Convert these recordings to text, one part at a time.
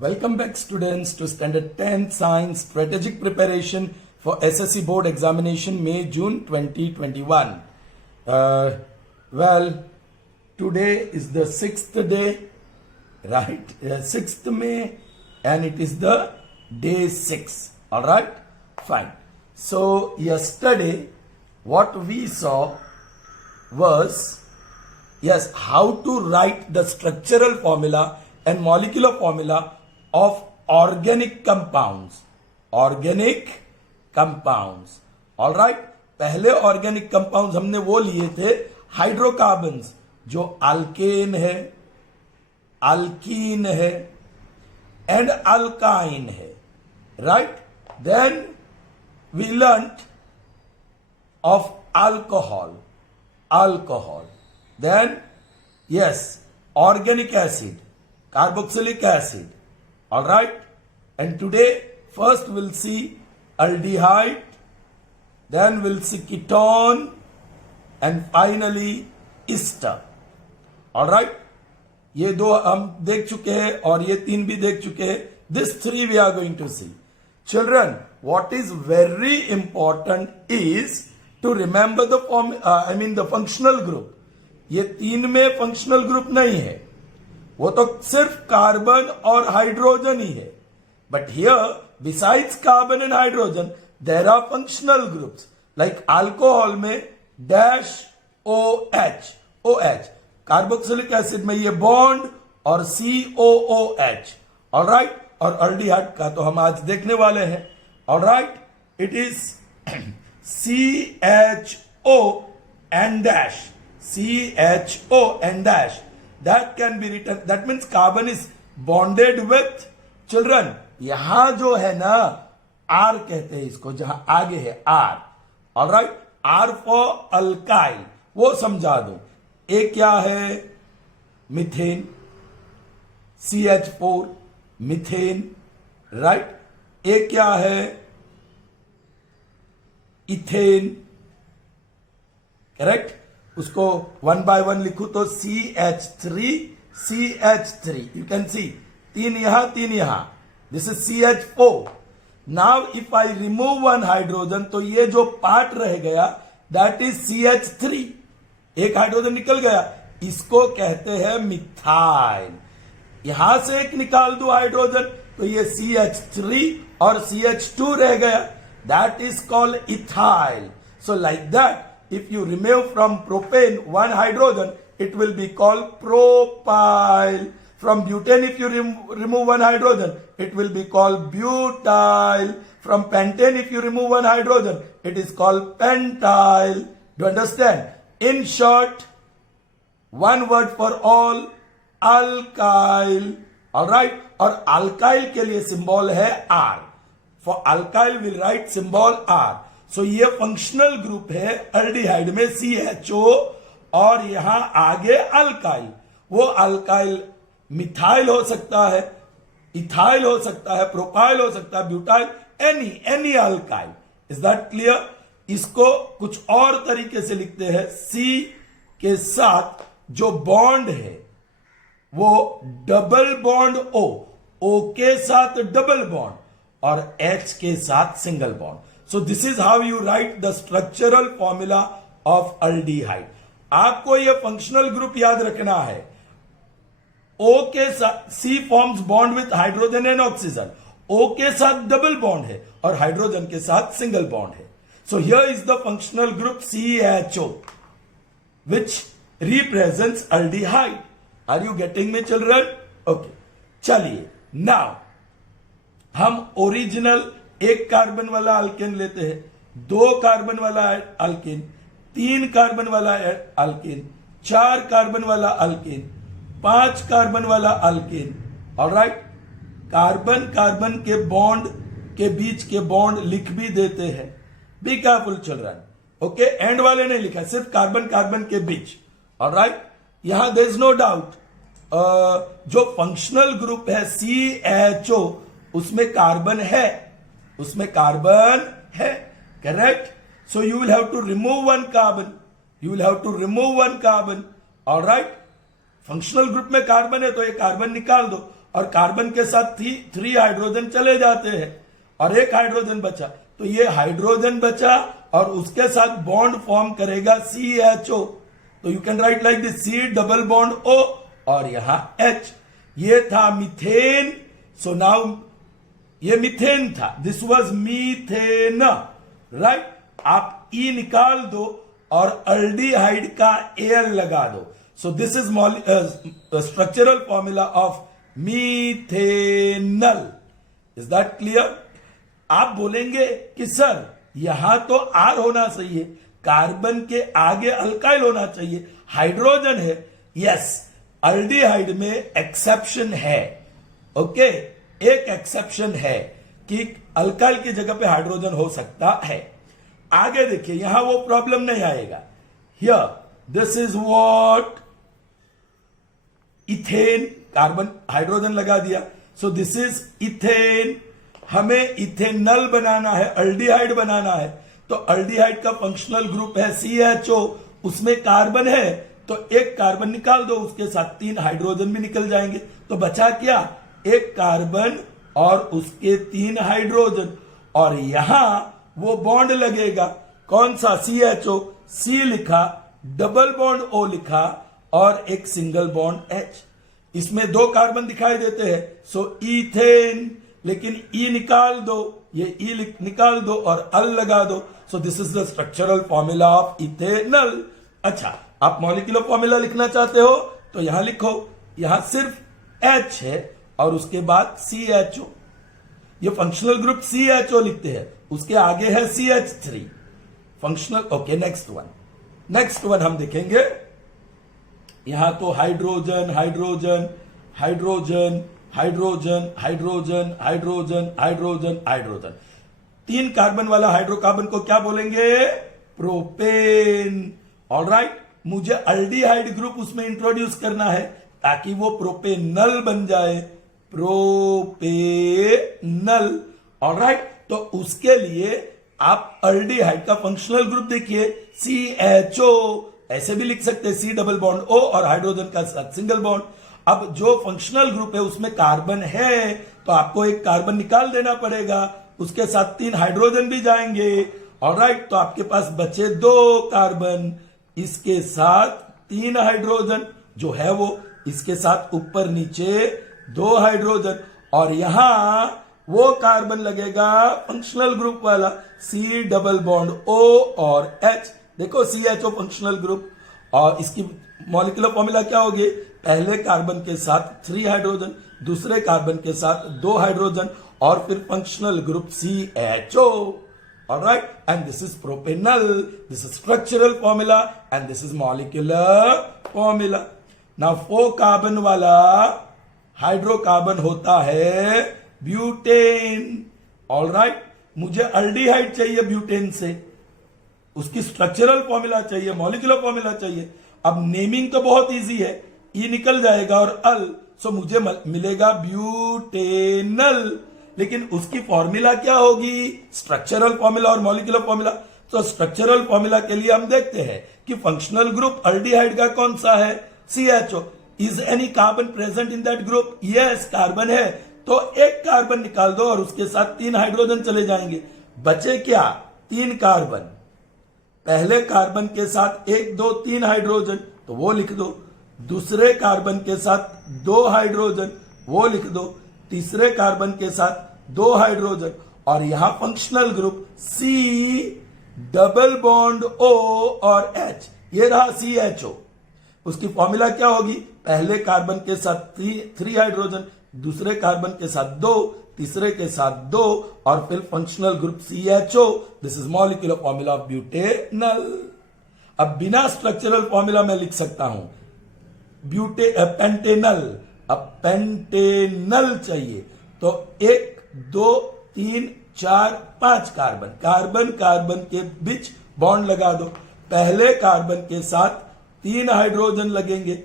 Welcome back students to Standard 10 Science Strategic Preparation for SSC Board Examination May-June 2021. Well, today is the 6th day, right? 6th May, and it is the day 6. Alright? Fine. So, yesterday, what we saw was, yes, how to write the structural formula and molecular formula of organic compounds. Organic compounds. Alright? पहले organic compounds हमने वो लिए थे hydrocarbons, जो alkane है, alkene है and alkyne है. Right? Then we learnt of alcohol. Then, yes, organic acid, carboxylic acid. Alright? And today, first we'll see aldehyde, then we'll see ketone, and finally ester. Alright? ये दो हम देख चुके हैं और ये तीन भी देख चुके हैं. This three we are going to see. Children, what is very important is to remember the functional group. ये तीन में फंक्शनल ग्रुप नहीं है, वो तो सिर्फ कार्बन और हाइड्रोजन ही है. But here besides carbon and hydrogen there are functional groups. Like alcohol में डैश OH, कार्बोक्सिलिक एसिड में ये बॉन्ड और COOH. ऑलराइट? और अल्डिहाइड का तो हम आज देखने वाले हैं. Alright? It is CHO and dash. CHO and dash. That can be written. That means carbon is bonded with. Children, यहां जो है ना R कहते हैं इसको, जहां आगे है R. Alright? R for alkyl. वो समझा दो. ए क्या है? मिथेन. CH4 methane. राइट? ए क्या है? इथेन. करेक्ट? उसको वन बाय वन लिखू तो CH3. यू कैन सी तीन यहां. This is CH4. Now if I remove one hydrogen, तो ये जो पार्ट रह गया दैट इज CH3. एक हाइड्रोजन निकल गया, इसको कहते हैं मिथाइल. यहां से एक निकाल दो हाइड्रोजन, तो ये CH3 और CH2 रह गया. That is called ethyl. So like that, if you remove from propane one hydrogen, it will be called propyl. From butane, if you remove one hydrogen, it will be called butyl. From pentane, if you remove one hydrogen, it is called pentyl. Do you understand? In short, one word for all, alkyl. Alright? और alkyl के लिए symbol है R. For alkyl, we'll write symbol R. सो ये functional group है aldehyde में CHO, और यहां आगे अल्काइल. वो अल्काइल मिथाइल हो सकता है, इथाइल हो सकता है, प्रोपाइल हो सकता है, butyl, any alkyl. Is that clear? इसको कुछ और तरीके से लिखते हैं. C के साथ जो बॉन्ड है वो डबल बॉन्ड O के साथ डबल बॉन्ड और H के साथ single bond. So this is how you write the structural formula of aldehyde. आपको ये फंक्शनल ग्रुप याद रखना है. O के साथ C forms bond with hydrogen and oxygen. O के साथ डबल बॉन्ड है और हाइड्रोजन के साथ सिंगल बॉन्ड है. So here is the functional group CHO, which represents aldehyde. Are you getting me, children? Okay. चलिए, now हम ओरिजिनल एक कार्बन वाला अल्केन लेते हैं, दो कार्बन वाला अल्केन, तीन कार्बन वाला अल्केन, चार कार्बन वाला अल्केन, पांच कार्बन वाला अल्केन. ऑलराइट? कार्बन के बॉन्ड के बीच के बॉन्ड लिख भी देते हैं. Be careful children. Okay? End वाले नहीं लिखा, सिर्फ कार्बन के बीच. ऑलराइट? यहां देयर इज नो डाउट, जो फंक्शनल ग्रुप है CHO, उसमें कार्बन है. Correct? So you will have to remove one carbon. Alright? Functional group में कार्बन है तो ये कार्बन निकाल दो और कार्बन के साथ 3 हाइड्रोजन चले जाते हैं और एक हाइड्रोजन बचा, तो ये हाइड्रोजन बचा और उसके साथ बॉन्ड फॉर्म करेगा CHO। तो you can write like this, C double bond O और यहां H। ये था मीथेन। सो नाउ ये मीथेन था, दिस वाज मीथेन, राइट। आप E निकाल दो और अल्डिहाइड का Al लगा दो। So this is structural formula of methanal. Is that clear? आप बोलेंगे कि सर यहां तो R होना चाहिए, कार्बन के आगे अल्काइल होना चाहिए, हाइड्रोजन है। यस, अल्डिहाइड में एक्सेप्शन है। ओके, एक एक्सेप्शन है कि अल्काइल की जगह पे हाइड्रोजन हो सकता है। आगे देखिए, यहां वो प्रॉब्लम नहीं आएगा। Here this is what, ethane, carbon hydrogen लगा दिया, सो दिस इज इथेन। हमें इथेनल बनाना है, अल्डिहाइड बनाना है, तो अल्डिहाइड का फंक्शनल ग्रुप है CHO, उसमें कार्बन है, तो एक कार्बन निकाल दो, उसके साथ 3 हाइड्रोजन भी निकल जाएंगे। तो बचा क्या? एक कार्बन और उसके 3 हाइड्रोजन, और यहां वो बॉन्ड लगेगा। कौन सा? CHO, C लिखा, डबल बॉन्ड O लिखा और एक सिंगल बॉन्ड H। इसमें 2 कार्बन दिखाई देते हैं, सो इथेन। लेकिन E निकाल दो, ये E निकाल दो और अल लगा दो। So this is the structural formula of ethanal. अच्छा, आप मॉलिक्यूलर फॉर्मूला लिखना चाहते हो तो यहां लिखो, यहां सिर्फ H है और उसके बाद CHO। ये फंक्शनल ग्रुप CHO लिखते हैं, उसके आगे है CH3 functional. Okay, next one हम देखेंगे। यहां तो hydrogen hydrogen hydrogen hydrogen hydrogen hydrogen hydrogen hydrogen, 3 carbon वाला हाइड्रोकार्बन को क्या बोलेंगे? प्रोपेन। ऑलराइट, मुझे अल्डिहाइड ग्रुप उसमें इंट्रोड्यूस करना है ताकि वो प्रोपेनल बन जाए, प्रोपेनल। ऑलराइट, तो उसके लिए आप अल्डिहाइड का फंक्शनल ग्रुप देखिए, CHO, ऐसे भी लिख सकते हैं, C डबल बॉन्ड O और हाइड्रोजन का साथ सिंगल बॉन्ड। अब जो फंक्शनल ग्रुप है उसमें कार्बन है, तो आपको एक कार्बन निकाल देना पड़ेगा, उसके साथ 3 हाइड्रोजन भी जाएंगे। ऑलराइट, तो आपके पास बचे 2 कार्बन, इसके साथ 3 हाइड्रोजन जो है वो, इसके साथ ऊपर नीचे 2 हाइड्रोजन, और यहां वो कार्बन लगेगा फंक्शनल ग्रुप वाला, C डबल बॉन्ड O और H। देखो CHO फंक्शनल ग्रुप, और इसकी मॉलिक्यूलर फॉर्मूला क्या होगी? पहले कार्बन के साथ 3 हाइड्रोजन, दूसरे कार्बन के साथ 2 हाइड्रोजन, और फिर functional group CHO। Alright, and this is propanal, this is structural formula and this is molecular formula. Now 4 carbon वाला हाइड्रोकार्बन होता है ब्यूटेन। ऑलराइट, मुझे अल्डिहाइड चाहिए ब्यूटेन से, उसकी स्ट्रक्चरल फॉर्मूला चाहिए, मॉलिक्यूलर फॉर्मूला चाहिए। अब नेमिंग तो बहुत इजी है, E निकल जाएगा और अल, सो मुझे मिलेगा ब्यूटेनल। लेकिन उसकी फॉर्मूला क्या होगी? स्ट्रक्चरल फॉर्मूला और मॉलिक्यूलर फॉर्मूला। तो स्ट्रक्चरल फॉर्मूला के लिए हम देखते हैं कि फंक्शनल ग्रुप अल्डिहाइड का कौन सा है? CHO। Is any carbon present in that group? Yes, carbon है, तो एक कार्बन निकाल दो और उसके साथ 3 हाइड्रोजन चले जाएंगे। बचे क्या? 3 कार्बन। पहले कार्बन के साथ 1 2 3 हाइड्रोजन, तो वो लिख दो। दूसरे कार्बन के साथ 2 हाइड्रोजन, वो लिख दो। तीसरे कार्बन के साथ 2 हाइड्रोजन, और यहां functional group C double bond O और H। ये रहा CHO। उसकी फॉर्मूला क्या होगी? पहले कार्बन के साथ 3 हाइड्रोजन, दूसरे कार्बन के साथ 2, तीसरे के साथ 2, और फिर functional group CHO। This is molecular formula of butanal. अब बिना स्ट्रक्चरल फॉर्मूला में लिख सकता हूं पेंटेनल। अब पेंटेनल चाहिए तो 1 2 3 4 5 कार्बन, कार्बन कार्बन के बीच बॉन्ड लगा दो। पहले कार्बन के साथ 3 हाइड्रोजन लगेंगे,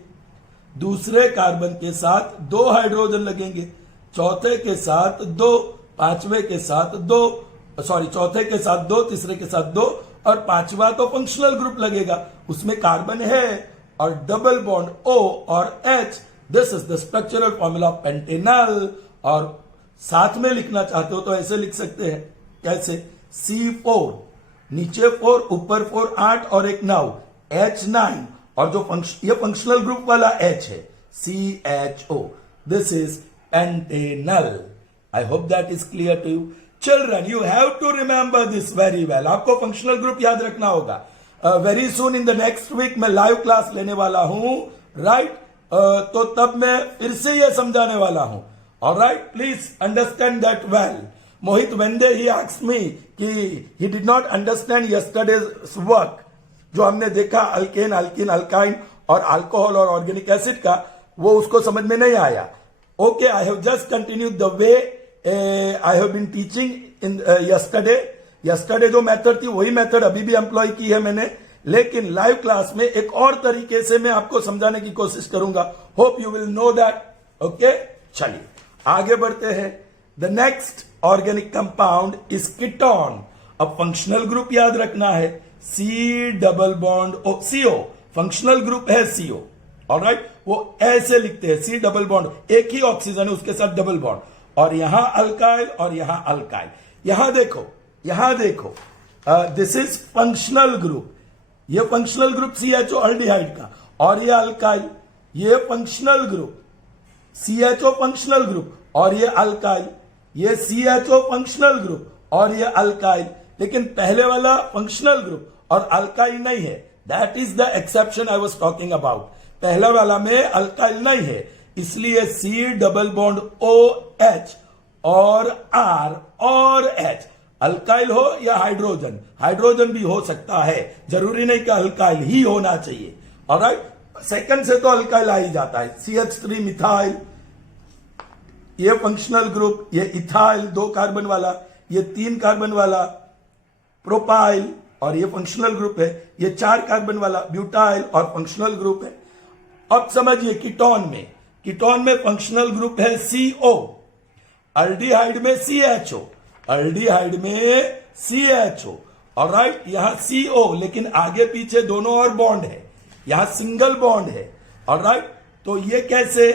दूसरे कार्बन के साथ 2 हाइड्रोजन लगेंगे, चौथे के साथ 2, पांचवे के साथ 2, चौथे के साथ 2, तीसरे के साथ 2, और पांचवा तो फंक्शनल ग्रुप लगेगा, उसमें कार्बन है और डबल बॉन्ड O और H। This is the structural formula of Pantanal. और साथ में लिखना चाहते हो तो ऐसे लिख सकते हैं, कैसे? C4, नीचे 4 ऊपर 4 8 और एक 9, H9, और जो ये फंक्शनल ग्रुप वाला H है CHO। This is pentanal. I hope that is clear to you. Children, you have to remember this very well. आपको फंक्शनल ग्रुप याद रखना होगा। Very soon in the next week मैं लाइव क्लास लेने वाला हूं, राइट? तो तब मैं फिर से ये समझाने वाला हूं। Alright, please understand that well. Mohit Vende he asked me कि he did not understand yesterday's work, जो हमने देखा अल्केन, अल्किन, अल्काइन और अल्कोहल और ऑर्गेनिक एसिड का, वो उसको समझ में नहीं आया। Okay, I have just continued the way I have been teaching in yesterday जो मेथड थी वही मेथड अभी भी एम्प्लॉय की है मैंने, लेकिन लाइव क्लास में एक और तरीके से मैं आपको समझाने की कोशिश करूंगा। Hope you will know that. Okay, चलिए आगे बढ़ते हैं। The next organic compound is ketone. अब फंक्शनल ग्रुप याद रखना है, C double bond O, CO functional group है CO। ऑलराइट, वो ऐसे लिखते हैं C डबल बॉन्ड, एक ही ऑक्सीजन है उसके साथ डबल बॉन्ड, और यहां अल्काइल और यहां अल्काइल। यहां देखो, दिस इज फंक्शनल ग्रुप। ये फंक्शनल ग्रुप CHO अल्डिहाइड का, और ये अल्काइल, ये functional group CHO functional group, और ये अल्काइल, ये CHO फंक्शनल ग्रुप और ये अल्काइल। लेकिन पहले वाला फंक्शनल ग्रुप और अल्काइल नहीं है। That is the exception I was talking about. पहला वाला में अल्काइल नहीं है, इसलिए C डबल बॉन्ड OH और R और H, अल्काइल हो या हाइड्रोजन भी हो सकता है, जरूरी नहीं कि अल्काइल ही होना चाहिए। ऑलराइट, सेकंड से तो अल्काइल आ ही जाता है। CH3 मिथाइल, ये फंक्शनल ग्रुप, ये इथाइल 2 कार्बन वाला, ये 3 कार्बन वाला प्रोपाइल, और ये फंक्शनल ग्रुप है। ये 4 कार्बन वाला ब्यूटाइल और फंक्शनल ग्रुप है। अब समझिए कीटोन में फंक्शनल ग्रुप है CO, अल्डिहाइड में CHO, ऑलराइट, यहां CO, लेकिन आगे पीछे दोनों और बॉन्ड है, यहां सिंगल बॉन्ड है। ऑलराइट, तो ये कैसे?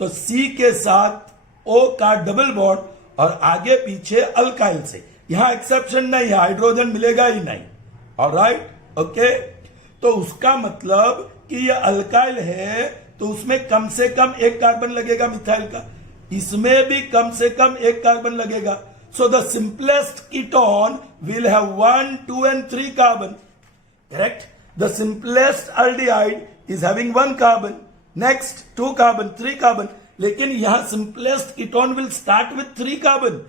तो C के साथ O का डबल बॉन्ड और आगे पीछे अल्काइल से, यहां एक्सेप्शन नहीं है, हाइड्रोजन मिलेगा ही नहीं। ऑलराइट, ओके, तो उसका मतलब कि ये अल्काइल है तो उसमें कम से कम 1 कार्बन लगेगा मिथाइल का, इसमें भी कम से कम 1 कार्बन लगेगा। So the simplest ketone will have 1, 2 and 3 carbon, correct? The simplest aldehyde is having 1 carbon, next 2 carbon, 3 carbon, लेकिन यहां simplest ketone will start with 3 carbon.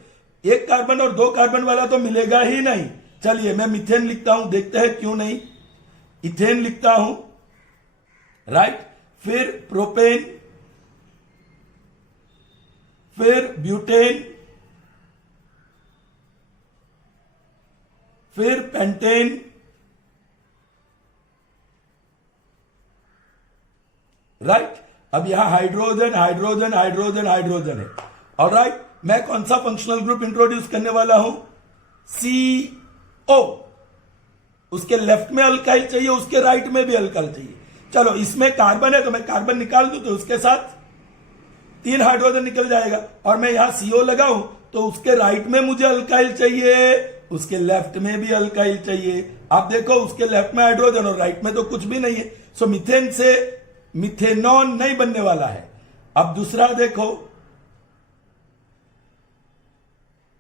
1 carbon और 2 कार्बन वाला तो मिलेगा ही नहीं। चलिए मैं मीथेन लिखता हूं, देखते हैं क्यों नहीं। इथेन लिखता हूं, राइट, फिर प्रोपेन, फिर ब्यूटेन, फिर पेंटेन, राइट। अब यहां हाइड्रोजन है। ऑलराइट, मैं कौन सा फंक्शनल ग्रुप इंट्रोड्यूस करने वाला हूं? CO। उसके लेफ्ट में अल्काइल चाहिए, उसके राइट में भी अल्काइल चाहिए। चलो, इसमें कार्बन है तो मैं कार्बन निकाल दूं तो उसके साथ 3 हाइड्रोजन निकल जाएगा, और मैं यहां CO लगाऊं तो उसके राइट में मुझे अल्काइल चाहिए, उसके लेफ्ट में भी अल्काइल चाहिए। आप देखो, उसके लेफ्ट में हाइड्रोजन और राइट में तो कुछ भी नहीं है। सो मीथेन से मिथेनॉन नहीं बनने वाला है। अब दूसरा देखो,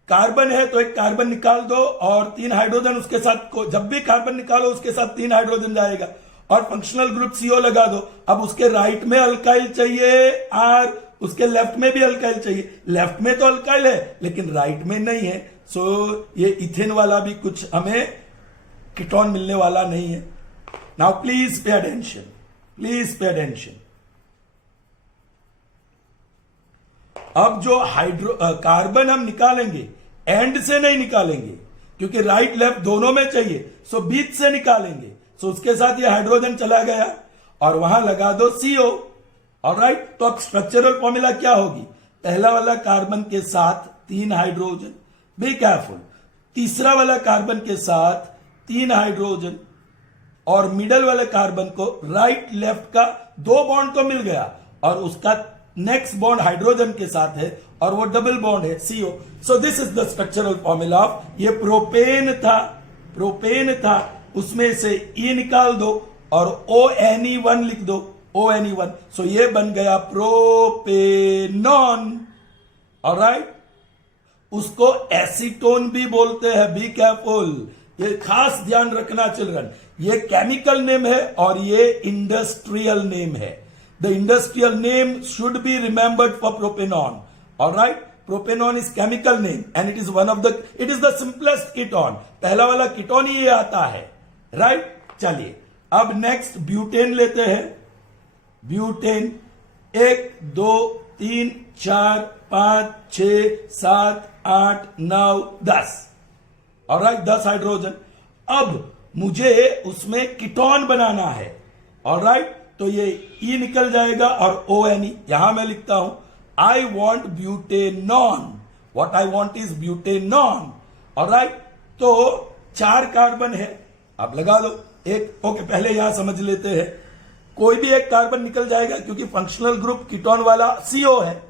कार्बन है तो 1 कार्बन निकाल दो और 3 हाइड्रोजन उसके साथ, जब भी कार्बन निकालो उसके साथ 3 हाइड्रोजन जाएगा, और फंक्शनल ग्रुप CO लगा दो। अब उसके राइट में अल्काइल चाहिए R, उसके लेफ्ट में भी अल्काइल चाहिए। लेफ्ट में तो अल्काइल है लेकिन राइट में नहीं है, सो ये इथेन वाला भी कुछ हमें कीटोन मिलने वाला नहीं है। नाउ प्लीज पे अटेंशन, अब जो कार्बन हम निकालेंगे एंड से नहीं निकालेंगे, क्योंकि राइट लेफ्ट दोनों में चाहिए, सो बीच से निकालेंगे। सो उसके साथ ये हाइड्रोजन चला गया और वहां लगा दो CO। ऑलराइट, तो अब स्ट्रक्चरल फॉर्मूला क्या होगी? पहला वाला कार्बन के साथ 3 हाइड्रोजन, बी केयरफुल, तीसरा वाला कार्बन के साथ 3 हाइड्रोजन, और मिडल वाले कार्बन को राइट लेफ्ट का 2 बॉन्ड तो मिल गया, और उसका नेक्स्ट बॉन्ड हाइड्रोजन के साथ है और वो डबल बॉन्ड है CO। So this is the structural formula of, ये प्रोपेन था, उसमें से E निकाल दो और ONE1 लिख दो, ONE1। सो ये बन गया प्रोपेनॉन। ऑलराइट, उसको एसीटोन भी बोलते हैं, बी केयरफुल, ये खास ध्यान रखना चिल्ड्रन। ये केमिकल नेम है और ये इंडस्ट्रियल नेम है। The industrial name should be remembered for propanone. Alright, propanone is chemical name and it is the simplest ketone. पहला वाला कीटोन ही ये आता है, राइट। चलिए अब नेक्स्ट ब्यूटेन लेते हैं। ब्यूटेन 1 2 3 4 5 6 7 8 9 10। Alright, 10 hydrogen. अब मुझे उसमें कीटोन बनाना है। ऑलराइट, तो ये E निकल जाएगा और ONE यहां मैं लिखता हूं, I want butanone. What I want is butanone. Alright, तो 4 कार्बन है, आप लगा दो एक। ओके, पहले यहां समझ लेते हैं, कोई भी एक कार्बन निकल जाएगा क्योंकि फंक्शनल ग्रुप कीटोन वाला CO है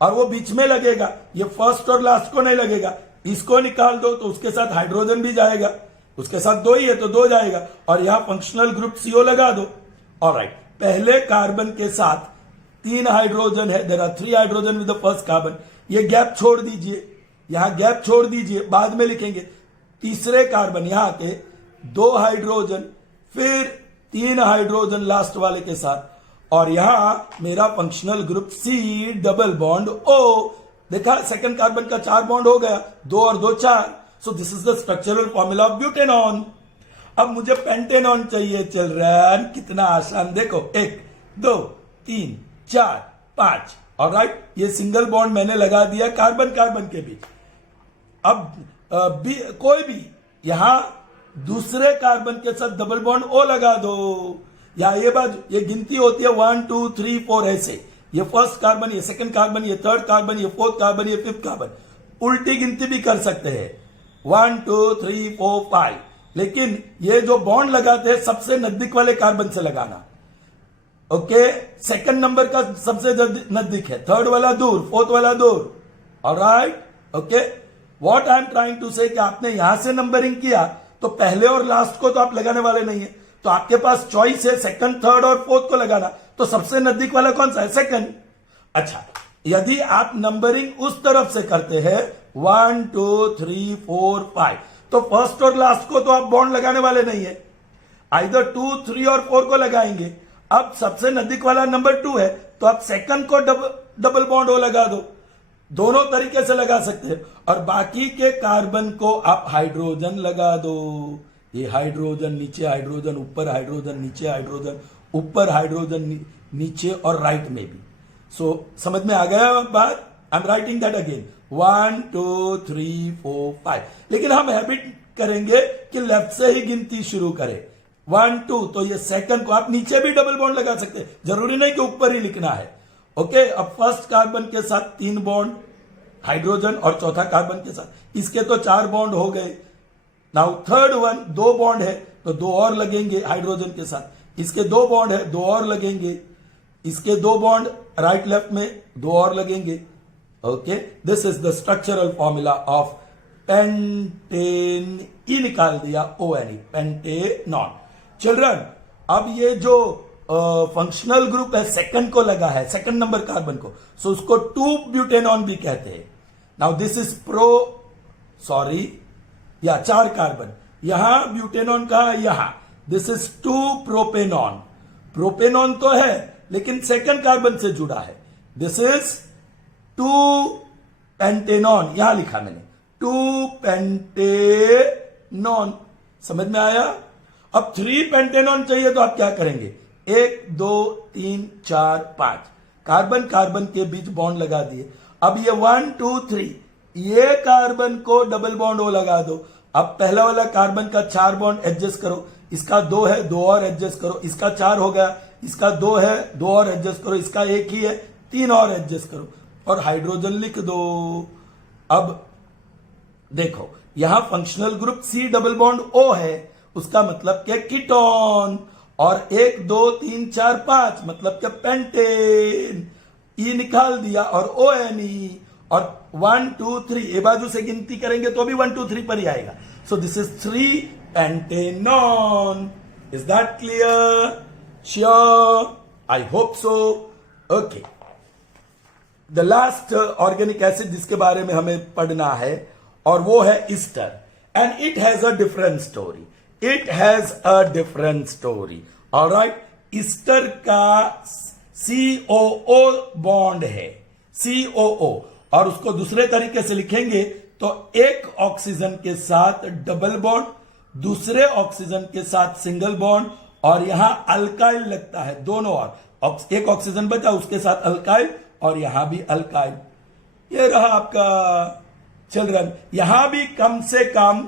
और वो बीच में लगेगा, ये फर्स्ट और लास्ट को नहीं लगेगा। इसको निकाल दो तो उसके साथ हाइड्रोजन भी जाएगा, उसके साथ 2 ही है तो 2 जाएगा और यहां फंक्शनल ग्रुप CO लगा दो। ऑलराइट, पहले कार्बन के साथ 3 हाइड्रोजन है, there are 3 hydrogen with the first carbon. ये गैप छोड़ दीजिए, यहां गैप छोड़ दीजिए, बाद में लिखेंगे। तीसरे कार्बन यहां के 2 हाइड्रोजन, फिर 3 हाइड्रोजन लास्ट वाले के साथ, और यहां मेरा functional group C double bond O। देखा, सेकंड कार्बन का 4 बॉन्ड हो गया, 2 और 2 4। सो this is the structural formula of butanone. अब मुझे पेंटेनॉन चाहिए चिल्ड्रन, कितना आसान, देखो 1 2 3 4 5। ऑलराइट, ये सिंगल बॉन्ड मैंने लगा दिया कार्बन कार्बन के बीच। अब कोई भी यहां दूसरे कार्बन के साथ डबल बॉन्ड O लगा दो, या ये बात, ये गिनती होती है 1 2 3 4 ऐसे। ये फर्स्ट कार्बन, ये सेकंड कार्बन, ये थर्ड कार्बन, ये फोर्थ कार्बन, ये फिफ्थ कार्बन। उल्टी गिनती भी कर सकते हैं 1 2 3 4 5, लेकिन ये जो बॉन्ड लगाते हैं सबसे नजदीक वाले कार्बन से लगाना। ओके, सेकंड नंबर का सबसे नजदीक है, थर्ड वाला दूर, फोर्थ वाला दूर। Alright, okay, what I am trying to say कि आपने यहां से नंबरिंग किया तो पहले और लास्ट को तो आप लगाने वाले नहीं है, तो आपके पास चॉइस है सेकंड, थर्ड और फोर्थ को लगाना। तो सबसे नजदीक वाला कौन सा है? सेकंड। अच्छा, यदि आप नंबरिंग उस तरफ से करते हैं 1 2 3 4 5, तो फर्स्ट और लास्ट को तो आप बॉन्ड लगाने वाले नहीं है, आइदर 2 3 और 4 को लगाएंगे। अब सबसे नजदीक वाला नंबर 2 है, तो आप सेकंड को डबल बॉन्ड O लगा दो। दोनों तरीके से लगा सकते हैं, और बाकी के कार्बन को आप हाइड्रोजन लगा दो। ये हाइड्रोजन नीचे, हाइड्रोजन ऊपर, हाइड्रोजन नीचे, हाइड्रोजन ऊपर, हाइड्रोजन नीचे, और राइट में भी। सो समझ में आ गया बात? I am writing that again, 1 2 3 4 5। लेकिन हम हैबिट करेंगे कि लेफ्ट से ही गिनती शुरू करें। 1 2, तो ये सेकंड को आप नीचे भी डबल बॉन्ड लगा सकते हैं, जरूरी नहीं कि ऊपर ही लिखना है। ओके, अब फर्स्ट कार्बन के साथ 3 बॉन्ड हाइड्रोजन, और चौथा कार्बन के साथ, इसके तो 4 बॉन्ड हो गए। नाउ थर्ड वन 2 बॉन्ड है तो 2 और लगेंगे हाइड्रोजन के साथ, इसके 2 बॉन्ड है 2 और लगेंगे, इसके 2 बॉन्ड राइट लेफ्ट में 2 और लगेंगे। Okay, this is the structural formula of pentane. E निकाल दिया ONE, पेंटेनॉन। चिल्ड्रन, अब ये जो फंक्शनल ग्रुप है सेकंड को लगा है, सेकंड नंबर कार्बन को, सो उसको 2 ब्यूटेनॉन भी कहते हैं। नाउ दिस इज या 4 कार्बन, यहां ब्यूटेनॉन कहा, यहां दिस इज 2 प्रोपेनॉन। प्रोपेनॉन तो है लेकिन सेकंड कार्बन से जुड़ा है, दिस इज 2 पेंटेनॉन, यहां लिखा मैंने 2 पेंटेनॉन। समझ में आया? अब 3 पेंटेनॉन चाहिए तो आप क्या करेंगे? 1 2 3 4 5 कार्बन कार्बन के बीच बॉन्ड लगा दिए। अब ये 1 2 3, ये कार्बन को डबल बॉन्ड O लगा दो। अब पहला वाला कार्बन का 4 बॉन्ड एडजस्ट करो, इसका 2 है 2 और एडजस्ट करो, इसका 4 हो गया, इसका 2 है 2 और एडजस्ट करो, इसका 1 ही है 3 और एडजस्ट करो, और हाइड्रोजन लिख दो। अब देखो, यहां functional group C double bond O है, उसका मतलब क्या? कीटोन। और 1 2 3 4 5 मतलब कि पेंटेन, ई निकाल दिया और ONE, और 1 2 3 ए बाजू से गिनती करेंगे तो भी 1 2 3 पर ही आएगा. सो this is 3 pentanone. Is that clear? Sure? I hope so. Okay, the last organic acid जिसके बारे में हमें पढ़ना है और वो है Easter. And it has a different story. It has a different story. Alright, Easter का COO बॉन्ड है, COO, और उसको दूसरे तरीके से लिखेंगे तो एक ऑक्सीजन के साथ डबल बॉन्ड, दूसरे ऑक्सीजन के साथ सिंगल बॉन्ड, और यहां अल्काइल लगता है दोनों ओर. एक ऑक्सीजन बचा उसके साथ अल्काइल और यहां भी अल्काइल. ये रहा आपका चिल्ड्रन. यहां भी कम से कम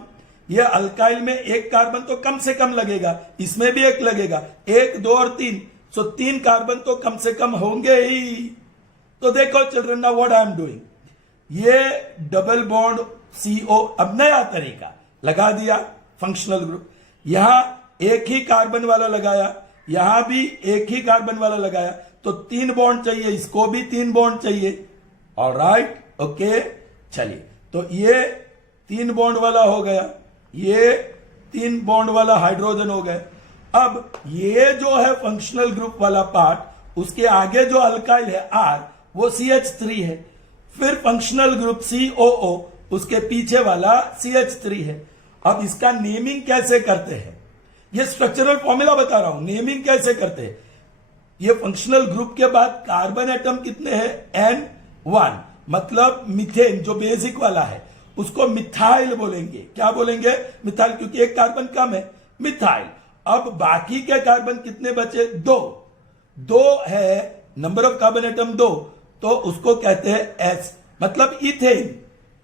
ये अल्काइल में एक कार्बन तो कम से कम लगेगा, इसमें भी एक लगेगा, 1 2 और 3. सो 3 कार्बन तो कम से कम होंगे ही. तो देखो children, now what I am doing, ये डबल बॉन्ड CO अब नया तरीका लगा दिया, फंक्शनल ग्रुप. यहां एक ही कार्बन वाला लगाया, यहां भी एक ही कार्बन वाला लगाया, तो 3 बॉन्ड चाहिए, इसको भी 3 बॉन्ड चाहिए. Alright, okay. चलिए, तो ये 3 बॉन्ड वाला हो गया, ये 3 बॉन्ड वाला हाइड्रोजन हो गए. अब ये जो है फंक्शनल ग्रुप वाला पार्ट, उसके आगे जो अल्काइल है R, वो CH3 है. फिर फंक्शनल ग्रुप COO, उसके पीछे वाला CH3 है. अब इसका नेमिंग कैसे करते हैं, ये स्ट्रक्चरल फॉर्मूला बता रहा हूं, नेमिंग कैसे करते हैं. ये फंक्शनल ग्रुप के बाद कार्बन एटम कितने हैं, N1, मतलब मीथेन जो बेसिक वाला है उसको मिथाइल बोलेंगे. क्या बोलेंगे, मिथाइल, क्योंकि एक कार्बन कम है, मिथाइल. अब बाकी के कार्बन कितने बचे, 2 है, नंबर ऑफ कार्बन एटम 2, तो उसको कहते हैं S, मतलब इथेन,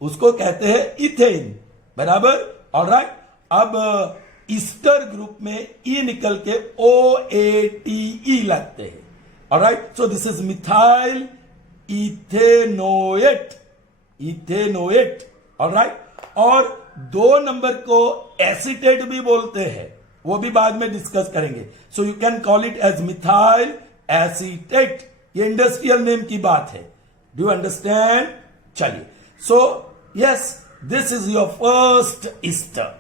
उसको कहते हैं इथेन. बराबर? ऑलराइट. अब ईस्टर ग्रुप में E निकल के OATE लगते हैं. Alright, so this is methyl ethanoate, ethanoate. Alright, और 2 नंबर को एसीटेट भी बोलते हैं, वो भी बाद में डिस्कस करेंगे. So you can call it as methyl acetate. ये इंडस्ट्रियल नेम की बात है. Do you understand? चलिए, so yes, this is your first ester.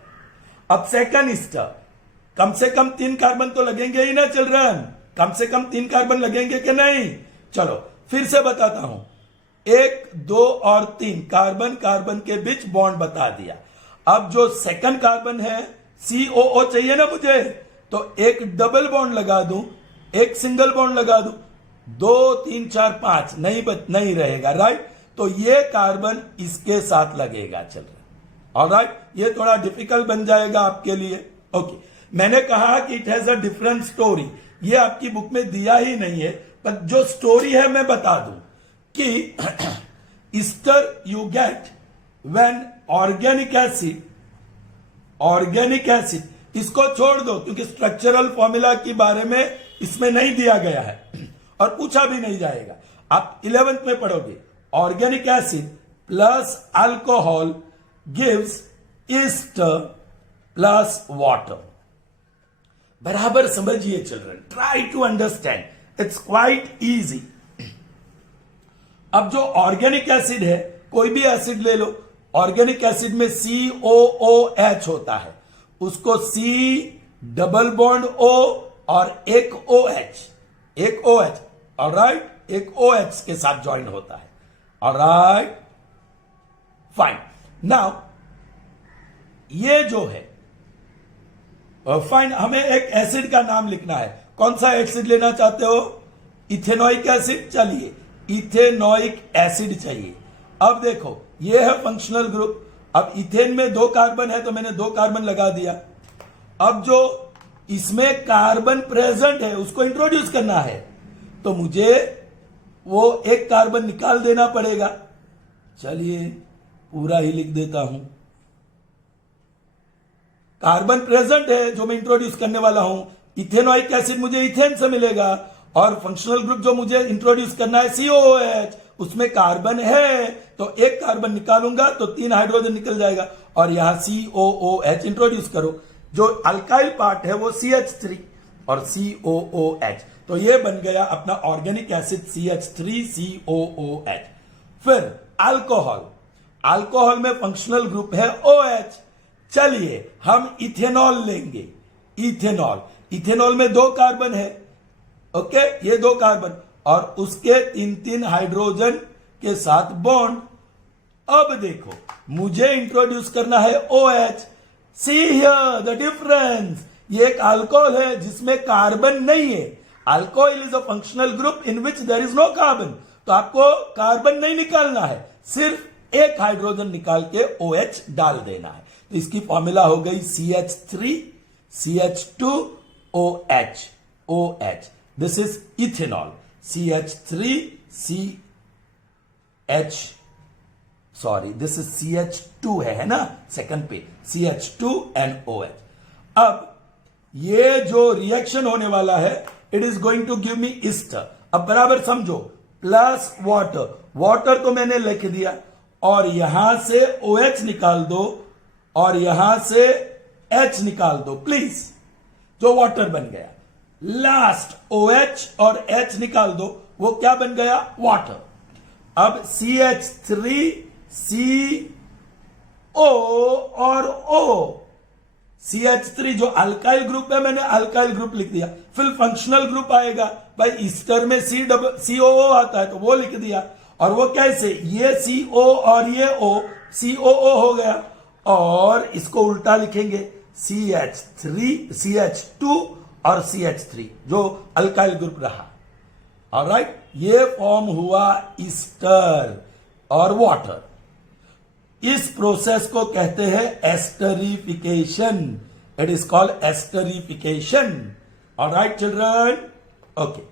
अब सेकंड ईस्टर, कम से कम 3 कार्बन तो लगेंगे ही ना चिल्ड्रन, कम से कम 3 कार्बन लगेंगे कि नहीं. चलो फिर से बताता हूं, 1 2 और 3 कार्बन कार्बन के बीच बॉन्ड बता दिया. अब जो सेकंड कार्बन है COO चाहिए ना मुझे, तो एक डबल बॉन्ड लगा दूं, एक सिंगल बॉन्ड लगा दूं, 2 3 4 5 नहीं रहेगा. राइट, तो ये कार्बन इसके साथ लगेगा. चल, ऑलराइट, ये थोड़ा डिफिकल्ट बन जाएगा आपके लिए. ओके, मैंने कहा कि it has a different story. ये आपकी बुक में दिया ही नहीं है, पर जो स्टोरी है मैं बता दूं कि Easter you get when organic acid, इसको छोड़ दो क्योंकि स्ट्रक्चरल फॉर्मूला के बारे में इसमें नहीं दिया गया है और पूछा भी नहीं जाएगा. आप 11th में पढ़ोगे, organic acid plus alcohol gives ester plus water. बराबर समझिए children, try to understand, it's quite easy. अब जो ऑर्गेनिक एसिड है, कोई भी एसिड ले लो, ऑर्गेनिक एसिड में COOH होता है, उसको C डबल बॉन्ड O और एक OH, ऑलराइट, एक OH के साथ ज्वाइन होता है. Alright, fine. नाउ ये जो है फाइन, हमें एक एसिड का नाम लिखना है. कौन सा एसिड लेना चाहते हो? Ethanoic acid. चलिए, इथेनोइक एसिड चाहिए. अब देखो, ये है फंक्शनल ग्रुप. अब इथेन में 2 कार्बन है तो मैंने 2 कार्बन लगा दिया. अब जो इसमें कार्बन प्रेजेंट है उसको इंट्रोड्यूस करना है, तो मुझे वो एक कार्बन निकाल देना पड़ेगा. चलिए पूरा ही लिख देता हूं. कार्बन प्रेजेंट है जो मैं इंट्रोड्यूस करने वाला हूं. इथेनोइक एसिड मुझे इथेन से मिलेगा, और फंक्शनल ग्रुप जो मुझे इंट्रोड्यूस करना है COOH, उसमें कार्बन है, तो एक कार्बन निकालूंगा तो 3 हाइड्रोजन निकल जाएगा, और यहां COOH इंट्रोड्यूस करो. जो अल्काइल पार्ट है वो CH3, और COOH। तो ये बन गया अपना ऑर्गेनिक एसिड CH3COOH। फिर अल्कोहल, अल्कोहल में फंक्शनल ग्रुप है OH। चलिए हम इथेनॉल लेंगे। इथेनॉल, इथेनॉल में 2 कार्बन है, ओके, ये 2 कार्बन और उसके 3 हाइड्रोजन के साथ बॉन्ड। अब देखो मुझे इंट्रोड्यूस करना है OH। See here the difference, ये एक अल्कोहल है जिसमें कार्बन नहीं है। Alcohol is a functional group in which there is no carbon. तो आपको कार्बन नहीं निकालना है, सिर्फ एक हाइड्रोजन निकाल के OH डाल देना है। तो इसकी फॉर्मूला हो गई CH3 CH2OH OH। This is ethanol. This is CH2 है ना, सेकंड पे CH2 and OH। अब ये जो रिएक्शन होने वाला है, it is going to give me ester. अब बराबर समझो, प्लस वाटर, वाटर तो मैंने लिख दिया और यहां से OH निकाल दो और यहां से H निकाल दो प्लीज, जो वाटर बन गया। लास्ट OH और H निकाल दो, वो क्या बन गया, वाटर। अब CH3CO और O, CH3 जो अल्काइल ग्रुप है, मैंने अल्काइल ग्रुप लिख दिया। फिर फंक्शनल ग्रुप आएगा भाई, ईस्टर में COO आता है तो वो लिख दिया। और वो कैसे, ये CO और ये O, COO हो गया और इसको उल्टा लिखेंगे CH2 और CH3 जो अल्काइल ग्रुप रहा। ऑलराइट, ये फॉर्म हुआ ईस्टर और वाटर। इस प्रोसेस को कहते हैं esterification. It is called esterification. Alright children, okay.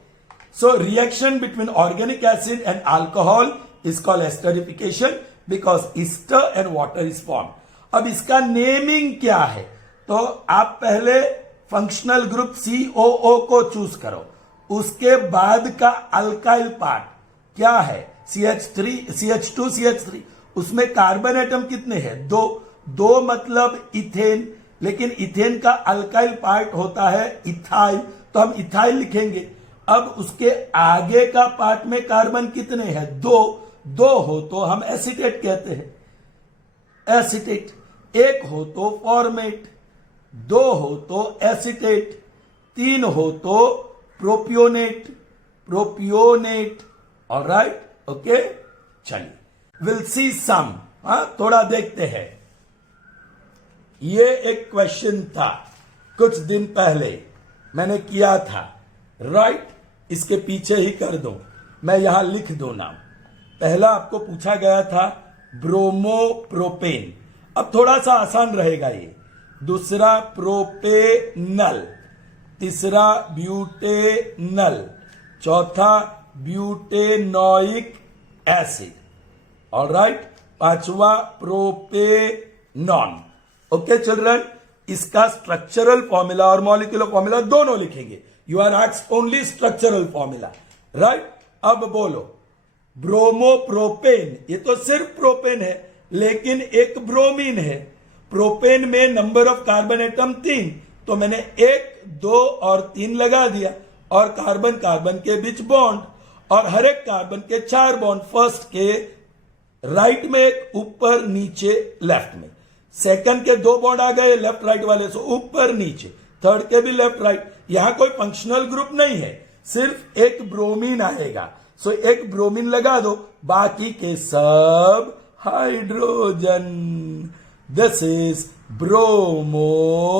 So reaction between organic acid and alcohol is called esterification because Easter and water is form. अब इसका नेमिंग क्या है, तो आप पहले फंक्शनल ग्रुप COO को चूज करो, उसके बाद का अल्काइल पार्ट क्या है, CH2 CH3, उसमें कार्बन एटम कितने हैं, 2 मतलब इथेन, लेकिन इथेन का अल्काइल पार्ट होता है इथाइल, तो हम इथाइल लिखेंगे। अब उसके आगे का पार्ट में कार्बन कितने हैं, 2 हो तो हम एसीटेट कहते हैं, एसीटेट। 1 हो तो फॉर्मेट, 2 हो तो एसीटेट, 3 हो तो प्रोपियोनेट। Alright, okay. चलिए विल सी सम, थोड़ा देखते हैं। ये एक क्वेश्चन था, कुछ दिन पहले मैंने किया था, राइट। इसके पीछे ही कर दो, मैं यहां लिख दो नाम। पहला आपको पूछा गया था ब्रोमोप्रोपेन, अब थोड़ा सा आसान रहेगा ये। दूसरा प्रोपेनल, तीसरा ब्यूटेनल, चौथा ब्यूटेनोइक एसिड, ऑलराइट, 5वां प्रोपेनॉन। ओके चिल्ड्रन, इसका स्ट्रक्चरल फॉर्मूला और मॉलिक्यूलर फॉर्मूला दोनों लिखेंगे। You are asked only structural formula, right. अब बोलो ब्रोमोप्रोपेन, ये तो सिर्फ प्रोपेन है लेकिन एक ब्रोमीन है। प्रोपेन में नंबर ऑफ कार्बन एटम 3, तो मैंने 1, 2 और 3 लगा दिया और कार्बन कार्बन के बीच बॉन्ड और हर एक कार्बन के 4 बॉन्ड, फर्स्ट के राइट में एक, ऊपर नीचे लेफ्ट में, सेकंड के 2 बॉन्ड आ गए लेफ्ट राइट वाले, सो ऊपर नीचे, थर्ड के भी लेफ्ट राइट। यहां कोई फंक्शनल ग्रुप नहीं है, सिर्फ एक ब्रोमीन आएगा, सो एक ब्रोमीन लगा दो, बाकी के सब hydrogen. This is bromopropane.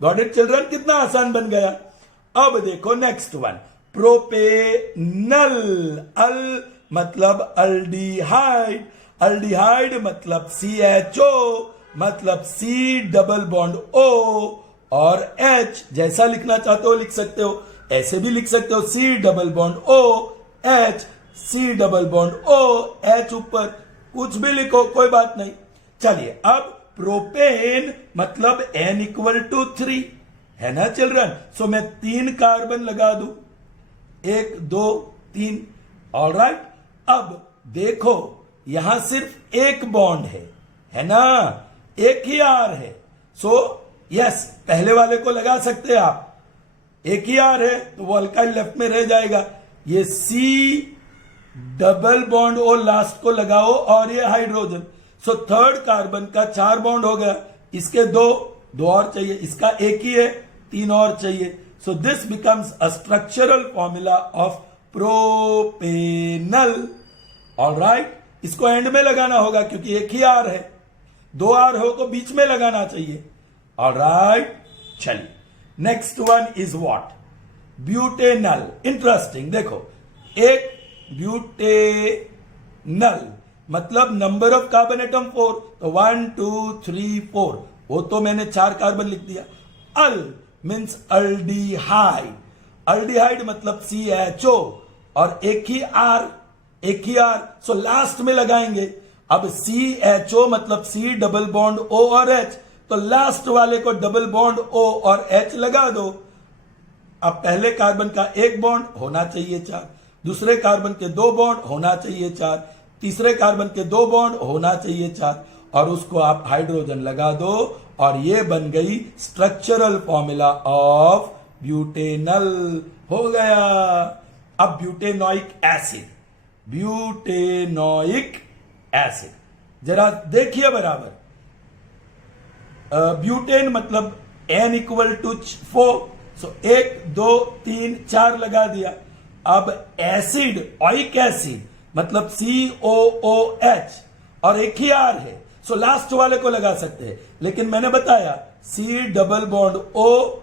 Got it children, कितना आसान बन गया। अब देखो नेक्स्ट वन, प्रोपेनल। अल मतलब अल्डिहाइड, अल्डिहाइड मतलब CHO मतलब C डबल बॉन्ड O और H, जैसा लिखना चाहते हो लिख सकते हो, ऐसे भी लिख सकते हो C double bond O H, C double bond O H, ऊपर कुछ भी लिखो कोई बात नहीं। चलिए अब प्रोपेन मतलब N=3 है ना चिल्ड्रन, सो मैं 3 कार्बन लगा दूं, 1 2 3, ऑलराइट। अब देखो यहां सिर्फ एक बॉन्ड है ना, एक ही आर है, सो यस, पहले वाले को लगा सकते हैं आप, एक ही आर है तो वो अल्काइल लेफ्ट में रह जाएगा। ये C double bond O last को लगाओ और ये हाइड्रोजन, सो थर्ड कार्बन का 4 बॉन्ड हो गया, इसके दो और चाहिए, इसका एक ही है, 3 और चाहिए। So this becomes a structural formula of propanal. Alright, इसको एंड में लगाना होगा क्योंकि एक ही आर है, 2 आर हो तो बीच में लगाना चाहिए। ऑलराइट, चलिए next one is what? Butanal. Interesting, देखो एक ब्यूटेनल मतलब नंबर ऑफ कार्बन एटम 4, तो 1 2 3 4, वो तो मैंने 4 कार्बन लिख दिया। अल मीन्स अल्डिहाइड, अल्डिहाइड मतलब CHO और एक ही आर, सो लास्ट में लगाएंगे। अब CHO मतलब C डबल बॉन्ड O और H, तो लास्ट वाले को डबल बॉन्ड O और H लगा दो। अब पहले कार्बन का 1 बॉन्ड होना चाहिए 4, दूसरे कार्बन के 2 बॉन्ड होना चाहिए 4, तीसरे कार्बन के 2 बॉन्ड होना चाहिए 4, और उसको आप हाइड्रोजन लगा दो और ये बन गई स्ट्रक्चरल फॉर्मूला ऑफ ब्यूटेनल। हो गया। अब ब्यूटेनोइक एसिड, ब्यूटेनोइक एसिड जरा देखिए बराबर। ब्यूटेन मतलब N इक्वल टू 4, सो 1 2 3 4 लगा दिया। अब एसिड, ऑइक एसिड मतलब COOH और एक ही आर है, सो लास्ट वाले को लगा सकते हैं, लेकिन मैंने बताया C डबल बॉन्ड O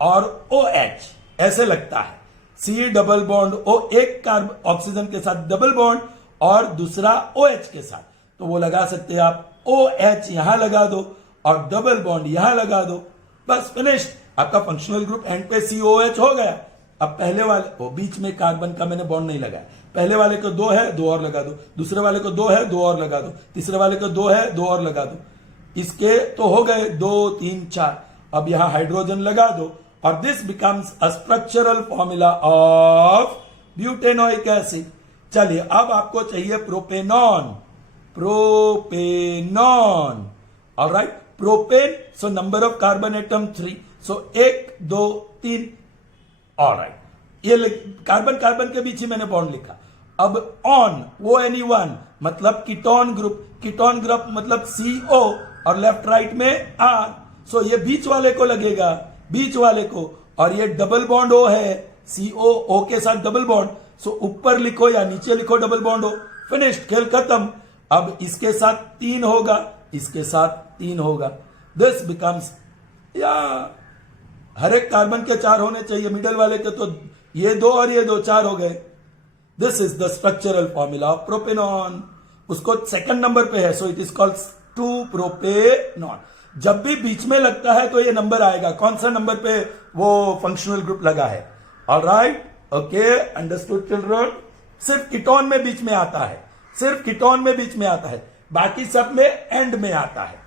और OH ऐसे लगता है। C डबल बॉन्ड O एक कार्बन ऑक्सीजन के साथ डबल बॉन्ड और दूसरा OH के साथ, तो वो लगा सकते हैं आप। OH यहां लगा दो और डबल बॉन्ड यहां लगा दो, बस फिनिश, आपका फंक्शनल ग्रुप एंड पे COH हो गया। अब पहले वाले वो बीच में कार्बन का मैंने बॉन्ड नहीं लगाया, पहले वाले को 2 है 2 और लगा दो, दूसरे वाले को 2 है 2 और लगा दो, तीसरे वाले को 2 है 2 और लगा दो, इसके तो हो गए 2 3 4। अब यहां हाइड्रोजन लगा दो और this becomes a structural formula of butanoic acid. चलिए अब आपको चाहिए propanone, propanone. Alright, propane, so number of carbon atom 3, so 1 2 3। Alright, ये कार्बन कार्बन के बीच ही मैंने बॉन्ड लिखा। अब ऑन, ONE1 मतलब कीटोन ग्रुप, कीटोन ग्रुप मतलब CO और लेफ्ट राइट में R, सो ये बीच वाले को लगेगा, बीच वाले को, और ये डबल बॉन्ड O है, CO के साथ डबल बॉन्ड, सो ऊपर लिखो या नीचे लिखो डबल बॉन्ड O, फिनिश्ड, खेल खत्म। अब इसके साथ 3 होगा, इसके साथ 3 होगा, दिस बिकम्स, या हर एक कार्बन के 4 होने चाहिए, मिडल वाले के तो ये 2 और ये 2, 4 हो गए। This is the structural formula of propanone. उसको सेकंड नंबर पे है, so it is called 2 propanone. जब भी बीच में लगता है तो ये नंबर आएगा, कौन सा नंबर पे वो फंक्शनल ग्रुप लगा है। Alright, okay, understood children. सिर्फ कीटोन में बीच में आता है, सिर्फ कीटोन में बीच में आता है, बाकी सब में एंड में आता है।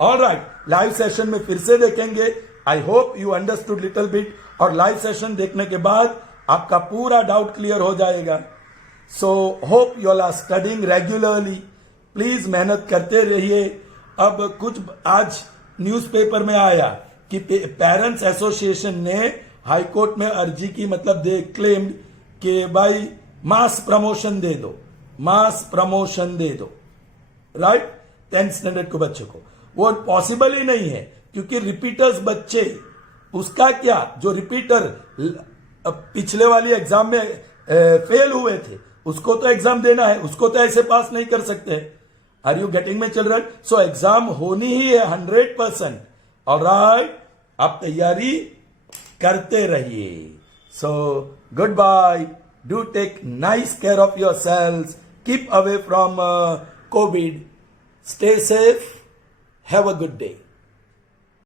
ऑलराइट, लाइव सेशन में फिर से देखेंगे। I hope you understood little bit, और लाइव सेशन देखने के बाद आपका पूरा डाउट क्लियर हो जाएगा। So hope you all are studying regularly, please मेहनत करते रहिए। अब कुछ आज न्यूज़पेपर में आया कि पेरेंट्स एसोसिएशन ने हाई कोर्ट में अर्जी की, मतलब दे क्लेम्ड कि भाई मास प्रमोशन दे दो, मास प्रमोशन दे दो, राइट, 10th स्टैंडर्ड को बच्चों को। वो पॉसिबल ही नहीं है क्योंकि रिपीटर्स बच्चे, उसका क्या, जो रिपीटर पिछले वाली एग्जाम में फेल हुए थे उसको तो एग्जाम देना है, उसको तो ऐसे पास नहीं कर सकते। Are you getting my children? So exam होनी ही है 100%। ऑलराइट, आप तैयारी करते रहिए। So good bye, do take nice care of yourselves, keep away from COVID, stay safe, have a good day.